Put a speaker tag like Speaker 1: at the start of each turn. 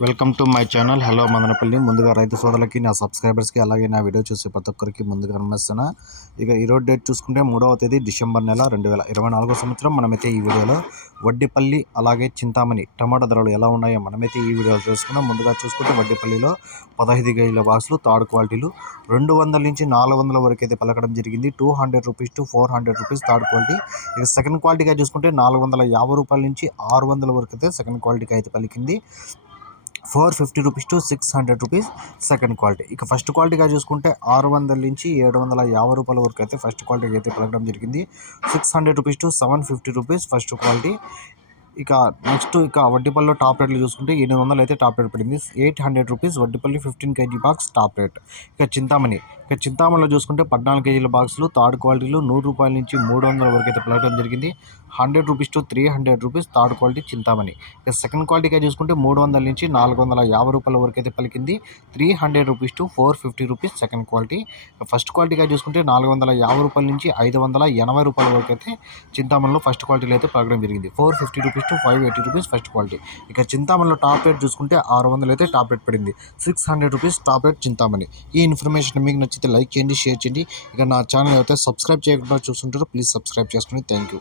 Speaker 1: Welcome to my channel. Hello Madanapalle. ముందుగా రైతు సోదరులకి నా సబ్స్క్రైబర్స్కి అలాగే నా వీడియో చూసే ప్రతి ఒక్కరికి ముందుగా నమ్మేస్తున్నా ఇక ఈరోజు డేట్ చూసుకుంటే మూడవ తేదీ డిసెంబర్ నెల రెండు వేల ఇరవై నాలుగో సంవత్సరం. మనమైతే ఈ వీడియోలో వడ్డీపల్లి అలాగే చింతామణి టమాటా ధరలు ఎలా ఉన్నాయో మనమైతే ఈ వీడియోలో తెలుసుకుందాం. ముందుగా చూసుకుంటే వడ్డీపల్లిలో పదహైదు గేజీల బాక్సులు థర్డ్ క్వాలిటీలు రెండు వందల నుంచి నాలుగు వందల వరకు అయితే పలకడం జరిగింది. Two hundred rupees to four hundred rupees third quality. ఇక సెకండ్ క్వాలిటీగా చూసుకుంటే నాలుగు వందల యాభై రూపాయల నుంచి ఆరు వందల వరకు అయితే సెకండ్ క్వాలిటీకి అయితే పలికింది. Four fifty rupees to six hundred rupees second quality. ఇక ఫస్ట్ క్వాలిటీగా చూసుకుంటే ఆరు వందల నుంచి ఏడు వందల యాభై రూపాయల వరకు అయితే ఫస్ట్ క్వాలిటీకి అయితే పలకడం జరిగింది. Six hundred rupees to seven fifty rupees first quality. ఇక నెక్స్ట్ ఇక వడ్డీపల్లిలో టాప్ రేట్లు చూసుకుంటే ఎనిమిది వందలు అయితే టాప్ రేట్ పడింది. Eight hundred rupees Vaddipalli fifteen KG box top rate. ఇక చింతామణి. ఇక చింతామణిలో చూసుకుంటే పద్నాలుగు కేజీల బాక్సులు థర్డ్ క్వాలిటీలు నూరు రూపాయల నుంచి మూడు వందల వరకు అయితే పలకడం జరిగింది. Hundred rupees to three hundred rupees third quality Chintamani. ఇక సెకండ్ క్వాలిటీగా చూసుకుంటే మూడు వందల నుంచి నాలుగు వందల యాభై రూపాయల వరకు అయితే పలికింది. Three hundred rupees to four fifty rupees second quality. First క్వాలిటీగా చూసుకుంటే నాలుగు వందల యాభై రూపాయల నుంచి ఐదు వందల ఎనభై రూపాయల వరకు అయితే చింతామణిలో ఫస్ట్ క్వాలిటీలో అయితే పలకడం జరిగింది. Four fifty rupees rupees to five eighty rupees first quality ఇక చింతామణిలో టాప్ రేట్ చూసుకుంటే ఆరు వందలు అయితే టాప్ రేట్ పడింది. Six hundred rupees top rate Chintamani. ఈ ఇన్ఫర్మేషన్ మీకు నచ్చితే లైక్ చేయండి షేర్ చేయండి. ఇక నా ఛానల్ అయితే సబ్స్క్రైబ్ చేయకుండా చూస్తుంటారో ప్లీజ్ సబ్స్క్రైబ్ చేసుకోండి థ్యాంక్ యూ